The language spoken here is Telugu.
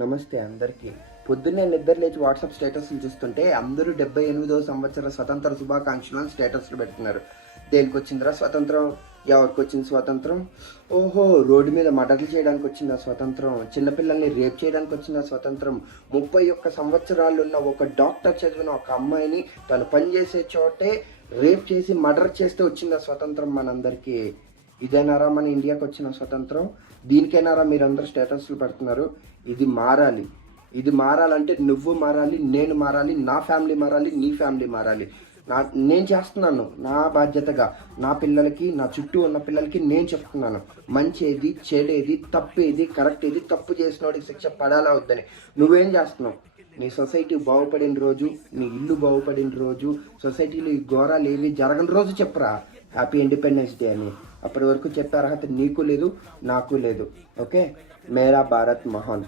నమస్తే అందరికీ. పొద్దున్నే నిద్ర లేచి వాట్సాప్ స్టేటస్లు చూస్తుంటే అందరూ 78వ సంవత్సర స్వతంత్ర శుభాకాంక్షలు అని స్టేటస్లు పెడుతున్నారు. దేనికి వచ్చిందిరా స్వతంత్రం? ఎవరికి వచ్చింది స్వతంత్రం? ఓహో, రోడ్డు మీద మర్డర్లు చేయడానికి వచ్చిందా స్వతంత్రం? చిన్నపిల్లల్ని రేప్ చేయడానికి వచ్చిందా స్వతంత్రం? 31 సంవత్సరాలు ఉన్న ఒక డాక్టర్ చదివిన ఒక అమ్మాయిని తను పనిచేసే చోటే రేప్ చేసి మర్డర్ చేస్తే వచ్చిందా స్వతంత్రం మనందరికీ? ఇదేనారా మన ఇండియాకి వచ్చిన స్వతంత్రం? దీనికైనారా మీరందరూ స్టేటస్లు పెడుతున్నారు? ఇది మారాలంటే నువ్వు మారాలి, నేను మారాలి, నా ఫ్యామిలీ మారాలి, నీ ఫ్యామిలీ మారాలి. నేను చేస్తున్నాను నా బాధ్యతగా. నా పిల్లలకి, నా చుట్టూ ఉన్న పిల్లలకి నేను చెప్తున్నాను, మంచేది, చెడేది, తప్పేది, కరెక్ట్ ఏది, తప్పు చేసినోడికి శిక్ష పడాలా వద్దని. నువ్వేం చేస్తున్నావు? నీ సొసైటీ బాగుపడిన రోజు, నీ ఇల్లు బాగుపడిన రోజు, సొసైటీలో ఈ ఘోరాలు ఏవి జరగని రోజు చెప్పరా హ్యాపీ ఇండిపెండెన్స్ డే అని. అప్పటి వరకు చెప్పే అర్హత నీకు లేదు, నాకు లేదు. ఓకే, మేరా భారత్ మహాన్.